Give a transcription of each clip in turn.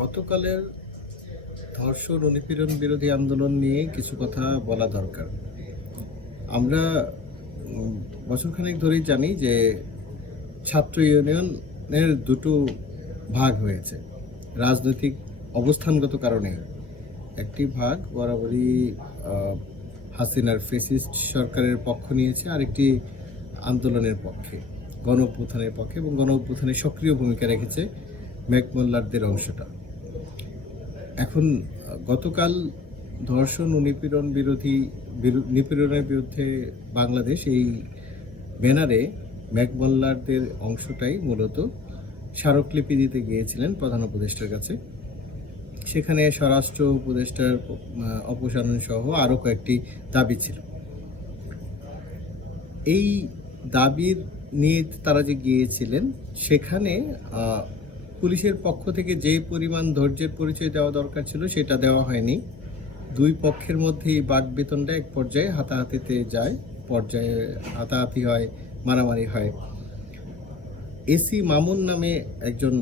গতকালের ধর্ষণ ও নিপীড়ন বিরোধী আন্দোলন নিয়ে কিছু কথা বলা দরকার। আমরা বছরখানেক ধরেই জানি যে ছাত্র ইউনিয়নের দুটো ভাগ হয়েছে। রাজনৈতিক অবস্থানগত কারণে একটি ভাগ বরাবরই হাসিনার ফেসিস্ট সরকারের পক্ষ নিয়েছে, আরেকটি আন্দোলনের পক্ষে গণ পক্ষে এবং গণ সক্রিয় ভূমিকা রেখেছে ম্যাকমোল্লারদের অংশটা। এখন গতকাল ধর্ষণ ও নিপীড়ন বিরোধী বিরো- নিপীড়নের বিরুদ্ধে বাংলাদেশ এই ব্যানারে ম্যাকবল্লারদের অংশটাই মূলত স্মারকলিপি দিতে গিয়েছিলেন প্রধান উপদেষ্টার কাছে। সেখানে স্বরাষ্ট্র উপদেষ্টার অপসারণ সহ আরও কয়েকটি দাবি ছিল। এই দাবির নিয়ে তারা যে গিয়েছিলেন, সেখানে পুলিশের পক্ষ থেকে যে পরিমাণ ধৈর্যের পরিচয় দেওয়া দরকার ছিল সেটা দেওয়া হয়নি। দুই পক্ষের মধ্যে এই বাক বেতনটা এক পর্যায়ে হাতাহাতিতে যায়, পর্যায়ে হাতাহাতি হয়, মারামারি হয়। এসি মামুন নামে একজন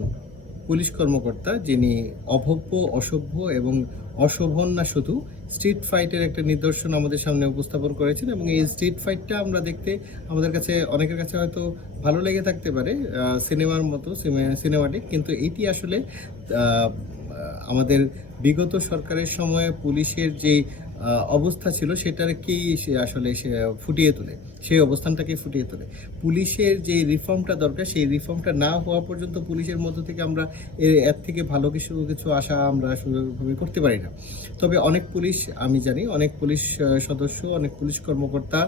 পুলিশ কর্মকর্তা যিনি অভব্য অসভ্য এবং অশোভন না শুধু স্ট্রিট ফাইটের একটা নিদর্শন আমাদের সামনে উপস্থাপন করেছেন এবং এই স্ট্রিট ফাইটটা আমরা দেখতে আমাদের কাছে, অনেকের কাছে হয়তো ভালো লেগে থাকতে পারে সিনেমার মতো সিনেমাটিক, কিন্তু এটি আসলে আমাদের বিগত সরকারের সময়ে পুলিশের যে অবস্থা ছিল সেটাকেই সে আসলে সে ফুটিয়ে তোলে। সেই অবস্থানটাকে ফুটিয়ে তোলে। পুলিশের যে রিফর্মটা দরকার, সেই রিফর্মটা না হওয়া পর্যন্ত পুলিশের মধ্য থেকে আমরা এর থেকে ভালো কিছু কিছু আশা আমরা সুযোগভাবে করতে পারি না। তবে অনেক পুলিশ, আমি জানি, অনেক পুলিশ সদস্য, অনেক পুলিশ কর্মকর্তা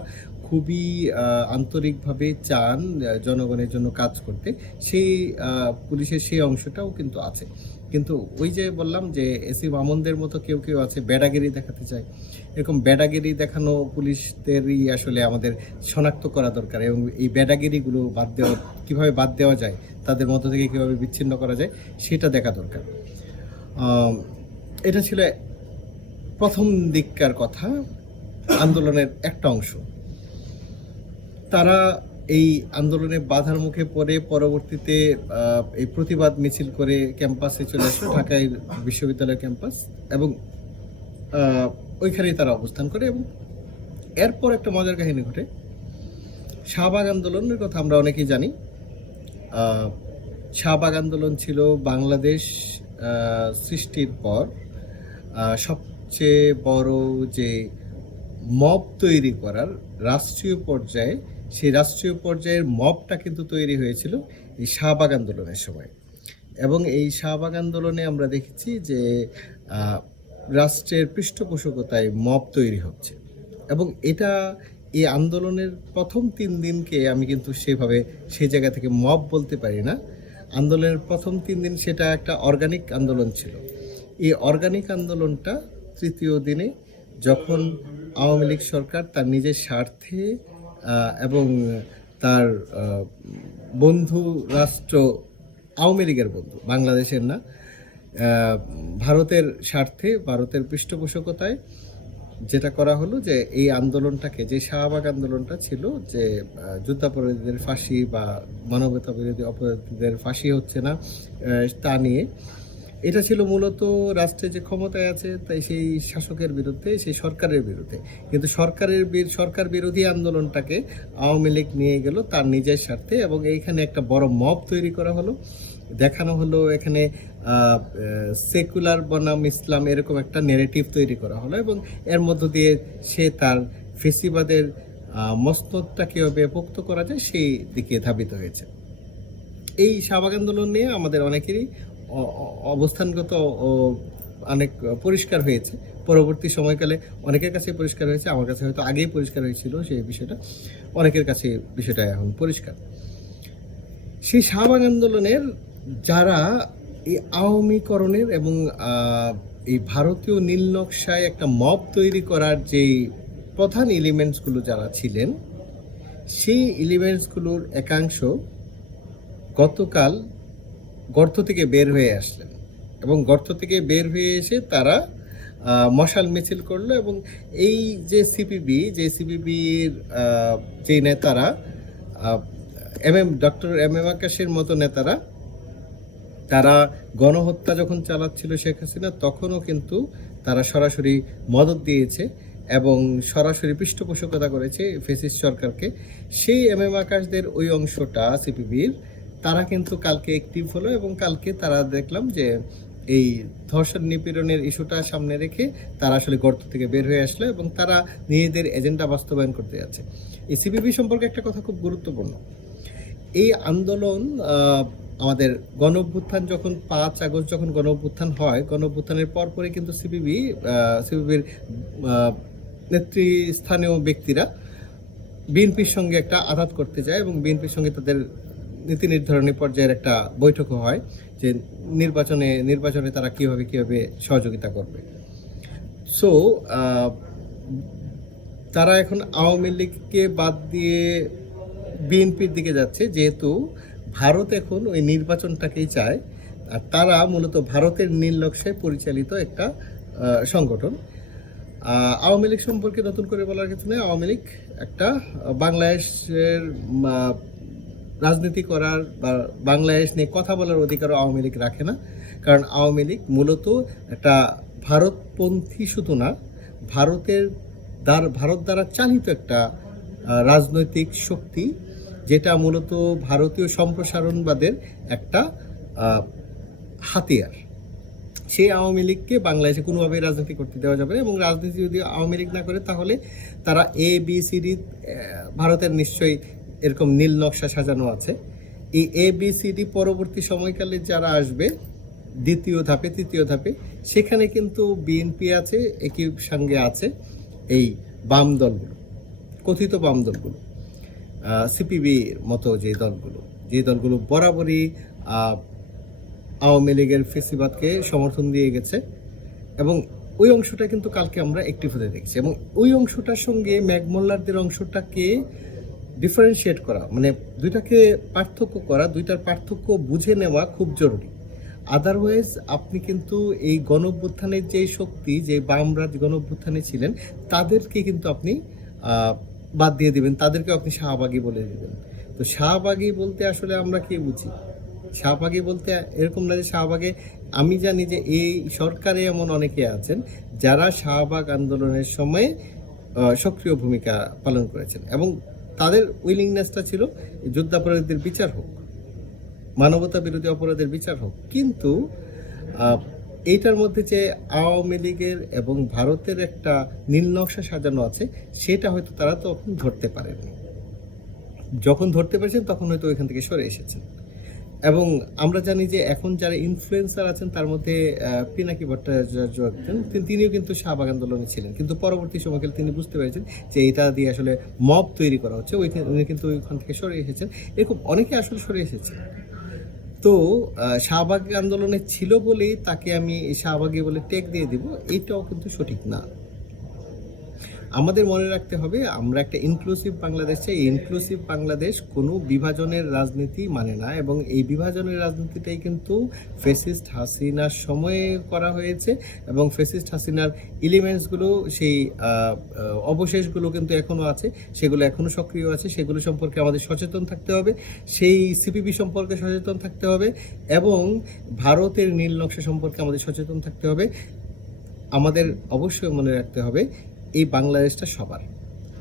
খুবই আন্তরিকভাবে চান জনগণের জন্য কাজ করতে। সেই পুলিশের সেই অংশটাও কিন্তু আছে। কিন্তু ওই যে বললাম যে এসি মামুনদের মতো কেউ কেউ আছে বেড়াগিরি দেখাতে চায়। এরকম বেড়াগিরি দেখানো পুলিশদেরই আসলে আমাদের শনাক্ত করা দরকার এবং এই বেড়াগিরিগুলো বাদ দেওয়া, কীভাবে বাদ দেওয়া যায়, তাদের মধ্য থেকে কীভাবে বিচ্ছিন্ন করা যায়, সেটা দেখা দরকার। এটা ছিল প্রথম দিককার কথা, আন্দোলনের একটা অংশ। তারা এই আন্দোলনে বাধার মুখে পড়ে পরবর্তীতে এই প্রতিবাদ মিছিল করে ক্যাম্পাসে চলে আসলো ঢাকায় বিশ্ববিদ্যালয় ক্যাম্পাস এবং ওইখানেই তারা অবস্থান করে এবং এরপর একটা মজার কাহিনী ঘটে। শাহবাগ আন্দোলনের কথা আমরা অনেকেই জানি। শাহবাগ আন্দোলন ছিল বাংলাদেশ সৃষ্টির পর সবচেয়ে বড় যে মব তৈরি করার রাষ্ট্রীয় পর্যায়ে সেই রাষ্ট্রীয় পর্যায়ের মবটা কিন্তু তৈরি হয়েছিল এই শাহবাগ আন্দোলনের সময়। এবং এই শাহবাগ আন্দোলনে আমরা দেখেছি যে রাষ্ট্রের পৃষ্ঠপোষকতায় মব তৈরি হচ্ছে। এবং এটা এই আন্দোলনের প্রথম তিন দিনকে আমি কিন্তু সেভাবে সেই জায়গা থেকে মব বলতে পারি না। আন্দোলনের প্রথম তিন দিন সেটা একটা অর্গানিক আন্দোলন ছিল। এই অর্গানিক আন্দোলনটা তৃতীয় দিনে যখন আওয়ামী লীগ সরকার তার নিজের স্বার্থে এবং তার বন্ধু রাষ্ট্র আওয়ামী লীগের বন্ধু, বাংলাদেশের না ভারতের স্বার্থে, ভারতের পৃষ্ঠপোষকতায় যেটা করা হলো যে এই আন্দোলনটাকে, যে শাহবাগ আন্দোলনটা ছিল যে যুদ্ধাপরাধীদের ফাঁসি বা মানবতা বিরোধী অপরাধীদের ফাঁসি হচ্ছে না তা নিয়ে এটা ছিল মূলত রাষ্ট্রে যে ক্ষমতায় আছে তাই সেই শাসকের বিরুদ্ধে সেই সরকারের বিরুদ্ধে। কিন্তু সরকারের সরকার বিরোধী আন্দোলনটাকে আওয়ামী লীগ নিয়ে গেল তার নিজের স্বার্থে এবং এইখানে একটা বড় মব তৈরি করা হলো। দেখানো হলো এখানে সেকুলার বনাম ইসলাম এরকম একটা নেরেটিভ তৈরি করা হলো এবং এর মধ্য দিয়ে সে তার ফেসিবাদের আহ, মস্তদটা কীভাবে পোক্ত করা যায় সেই দিকে ধাবিত হয়েছে। এই শাহবাগ আন্দোলন নিয়ে আমাদের অনেকেরই অবস্থানগত অনেক পরিষ্কার হয়েছে। পরবর্তী সময়কালে অনেকের কাছে পরিষ্কার হয়েছে, আমার কাছে হয়তো আগেই পরিষ্কার হয়েছিল সেই বিষয়টা। অনেকের কাছে বিষয়টা এখন পরিষ্কার। সেই শাহবাগ আন্দোলনের যারা এই আওয়ামীকরণের এবং এই ভারতীয় নীল নকশায় একটা মব তৈরি করার যে প্রধান এলিমেন্টসগুলো যারা ছিলেন, সেই এলিমেন্টসগুলোর একাংশ গতকাল গর্ত থেকে বের হয়ে আসলেন। এবং গর্ত থেকে বের হয়ে এসে তারা মশাল মিছিল করল এবং এই যে সিপিবি যে সিপিবির যে নেতারা M M doctor M M আকাশের মতো নেতারা, তারা গণহত্যা যখন চালাচ্ছিল শেখ হাসিনা, তখনও কিন্তু তারা সরাসরি মদত দিয়েছে এবং সরাসরি পৃষ্ঠপোষকতা করেছে ফেসিস সরকারকে। সেই এম এম আকাশদের ওই অংশটা সিপিবির তারা কিন্তু কালকে অ্যাক্টিভ হলো এবং কালকে তারা দেখলাম যে এই ধর্ষণ নিপীড়নের ইস্যুটা সামনে রেখে তারা আসলে গর্ত থেকে বের হয়ে আসলো এবং তারা নিজেদের এজেন্ডা বাস্তবায়ন করতে যাচ্ছে। এই সিপিবি সম্পর্কে একটা কথা খুব গুরুত্বপূর্ণ। এই আন্দোলন আমাদের গণ অভ্যুত্থান যখন পাঁচ আগস্ট যখন গণ অভ্যুত্থান হয় গণ অভ্যুত্থানের পরপরই কিন্তু সিপিবি সিপিবির নেতৃস্থানীয় ব্যক্তিরা বিএনপির সঙ্গে একটা আঘাত করতে যায় এবং বিএনপির সঙ্গে তাদের নীতি নির্ধারণী পর্যায়ের একটা বৈঠকও হয় যে নির্বাচনে নির্বাচনে তারা কীভাবে কীভাবে সহযোগিতা করবে। সো তারা এখন আওয়ামী লীগকে বাদ দিয়ে বিএনপির দিকে যাচ্ছে, যেহেতু ভারত এখন ওই নির্বাচনটাকেই চায়। আর তারা মূলত ভারতের নীল নকশায় পরিচালিত একটা সংগঠন। আওয়ামী লীগ সম্পর্কে নতুন করে বলার কিছু নেই। আওয়ামী লীগ একটা বাংলাদেশের রাজনীতি করার বা বাংলাদেশ নিয়ে কথা বলার অধিকারও আওয়ামী লীগ রাখে না। কারণ আওয়ামী লীগ মূলত একটা ভারতপন্থী শুধু না, ভারতের দ্বার, ভারত দ্বারা চালিত একটা রাজনৈতিক শক্তি, যেটা মূলত ভারতীয় সম্প্রসারণবাদের একটা হাতিয়ার। সেই আওয়ামী লীগকে বাংলাদেশে কোনোভাবেই রাজনীতি করতে দেওয়া যাবে না এবং রাজনীতি যদি আওয়ামী লীগ না করে, তাহলে তারা এ বি সি ডি ভারতের নিশ্চয়ই এরকম নীল নকশা সাজানো আছে। এই এ বি সি ডি পরবর্তী সময়কালে যারা আসবে, দ্বিতীয় ধাপে, তৃতীয় ধাপে, সেখানে কিন্তু বিএনপি আছে একই সঙ্গে আছে এই বাম দলগুলো, কথিত বাম দলগুলো সিপিবির মতো যে দলগুলো যে দলগুলো বরাবরই আওয়ামী লীগের ফেসিবাদকে সমর্থন দিয়ে গেছে এবং ওই অংশটা কিন্তু কালকে আমরা একটিভ হতে দেখছি এবং ওই অংশটার সঙ্গে ম্যাগমোল্লারদের অংশটাকে ডিফারেন্সিয়েট করা মানে দুইটাকে পার্থক্য করা, দুইটার পার্থক্য বুঝে নেওয়া খুব জরুরি। আদারওয়াইজ আপনি কিন্তু এই গণ অভ্যুত্থানের যে শক্তি, যে বামরাজ গণ অভ্যুত্থানে ছিলেন, তাদেরকে কিন্তু আপনি বাদ দিয়ে দিবেন তাদেরকে আপনি শাহবাগী বলে দিবেন। তো শাহবাগী বলতে আসলে আমরা কি বুঝি? শাহবাগী বলতে এরকম না যে শাহবাগে, আমি জানি যে এই সরকারে এমন অনেকে আছেন, যারা শাহবাগ আন্দোলনের সময় সক্রিয় ভূমিকা পালন করেছেন। এবং তাদের উইলিংনেসটা ছিল, যুদ্ধাপরাধীদের বিচার হোক মানবতা বিরোধী অপরাধের বিচার হোক। কিন্তু এইটার মধ্যে যে আওয়ামী লীগের এবং ভারতের একটা নীল নকশা সাজানো আছে, সেটা হয়তো তারা তখন ধরতে পারেনি। যখন ধরতে পেরেছেন, তখন হয়তো ওইখান থেকে সরে এসেছেন। এবং আমরা জানি যে এখন যারা ইনফ্লুয়েন্সার আছেন, তার মধ্যে পিনাকি ভট্টাচার্য একজন। তিনিও কিন্তু শাহবাগ আন্দোলনে ছিলেন। কিন্তু পরবর্তী সময়কালে তিনি বুঝতে পেরেছেন যে এটা দিয়ে আসলে মব তৈরি করা হচ্ছে। ওই উনি কিন্তু ওইখান থেকে সরে এসেছেন। এরকম অনেকে আসলে সরে এসেছেন তো শাহবাগ আন্দোলনে ছিল বলেই তাকে আমি শাহবাগে বলে টেক দিয়ে দিব। এটাও কিন্তু সঠিক না। আমাদের মনে রাখতে হবে, আমরা একটা ইনক্লুসিভ বাংলাদেশ চাই। ইনক্লুসিভ বাংলাদেশ কোনো বিভাজনের রাজনীতি মানে না এবং এই বিভাজনের রাজনীতিটাই কিন্তু ফেসিস্ট হাসিনার সময়ে করা হয়েছে এবং ফেসিস্ট হাসিনার এলিমেন্টসগুলো সেই অবশেষগুলো কিন্তু এখনও আছে, সেগুলো এখনও সক্রিয় আছে, সেগুলো সম্পর্কে আমাদের সচেতন থাকতে হবে, সেই সিপিবি সম্পর্কে সচেতন থাকতে হবে এবং ভারতের নীল নকশা সম্পর্কে আমাদের সচেতন থাকতে হবে। আমাদের অবশ্যই মনে রাখতে হবে এই বাংলাদেশটা সবার।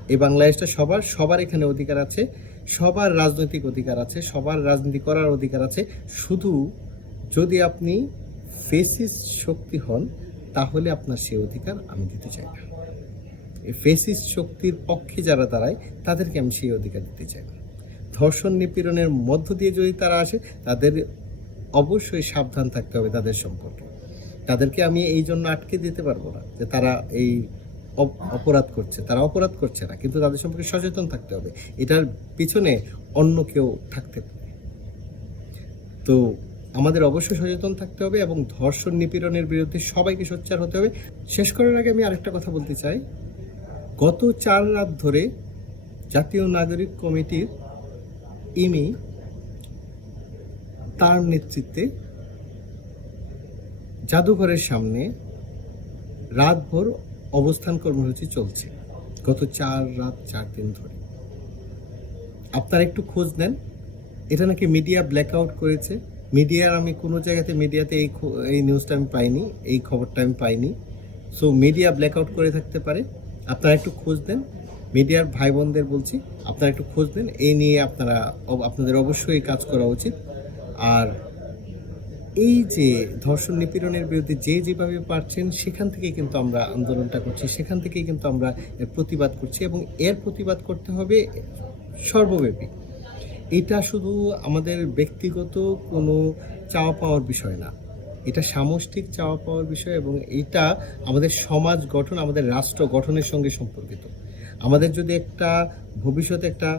এই বাংলাদেশটা সবার সবার এখানে অধিকার আছে, সবার রাজনৈতিক অধিকার আছে, সবার রাজনীতি করার অধিকার আছে। শুধু যদি আপনি ফেসিস শক্তি হন, তাহলে আপনার সেই অধিকার আমি দিতে চাই না। এই ফেসিস শক্তির পক্ষে যারা দাঁড়ায়, তাদেরকে আমি সেই অধিকার দিতে চাই না। ধর্ষণ নিপীড়নের মধ্য দিয়ে যদি তারা আসে, তাদের অবশ্যই সাবধান থাকতে হবে তাদের সম্পর্কে। তাদেরকে আমি এই জন্য আটকে দিতে পারব না যে তারা এই অপরাধ করছে। তারা অপরাধ করছে না, কিন্তু তাদের সম্পর্কে সচেতন থাকতে হবে। এটার পিছনে অন্য কেউ থাকতে পারে। তো আমাদের অবশ্যই সচেতন থাকতে হবে এবং ধর্ষণ নিপীড়নের বিরুদ্ধে সবাইকে সোচ্চার হতে হবে। শেষ করার আগে আমি আরেকটা কথা বলতে চাই। গত চার রাত ধরে জাতীয় নাগরিক কমিটির ইমি তার নেতৃত্বে জাদুঘরের সামনে রাতভর অবস্থান কর্মসূচি চলছে গত চার রাত চার দিন ধরে। আপনারা একটু খোঁজ নেন। এটা নাকি মিডিয়া ব্ল্যাকআউট করেছে। মিডিয়ার আমি কোনো জায়গাতে, মিডিয়াতে এই এই নিউজটা আমি পাইনি, এই খবরটা আমি পাইনি। সো মিডিয়া ব্ল্যাকআউট করে থাকতে পারে। আপনারা একটু খোঁজ দেন মিডিয়ার ভাই বোনদের বলছি, আপনারা একটু খোঁজ দেন এই নিয়ে আপনারা আপনাদের অবশ্যই কাজ করা উচিত। আর এই যে ধর্ষণ নিপীড়নের বিরুদ্ধে যে যেভাবে পারছেন, সেখান থেকে কিন্তু আমরা আন্দোলনটা করছি। সেখান থেকেই কিন্তু আমরা প্রতিবাদ করছি এবং এর প্রতিবাদ করতে হবে সর্বব্যাপী। এটা শুধু আমাদের ব্যক্তিগত কোনো চাওয়া পাওয়ার বিষয় না। এটা সামষ্টিক চাওয়া পাওয়ার বিষয় এবং এটা আমাদের সমাজ গঠন, আমাদের রাষ্ট্র গঠনের সঙ্গে সম্পর্কিত। আমাদের যদি একটা ভবিষ্যতে একটা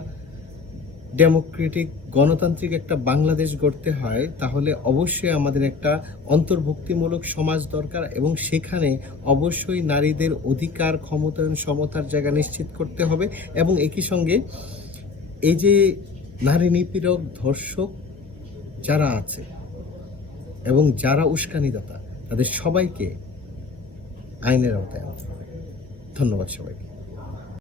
ডেমোক্রেটিক গণতান্ত্রিক একটা বাংলাদেশ গড়তে হয়, তাহলে অবশ্যই আমাদের একটা অন্তর্ভুক্তিমূলক সমাজ দরকার এবং সেখানে অবশ্যই নারীদের অধিকার, ক্ষমতায়ন, সমতার জায়গা নিশ্চিত করতে হবে এবং একই সঙ্গে এই যে নারী নিপীড়ক, ধর্ষক যারা আছে এবং যারা উস্কানিদাতা, তাদের সবাইকে আইনের আওতায় আনতে হবে। ধন্যবাদ সবাইকে।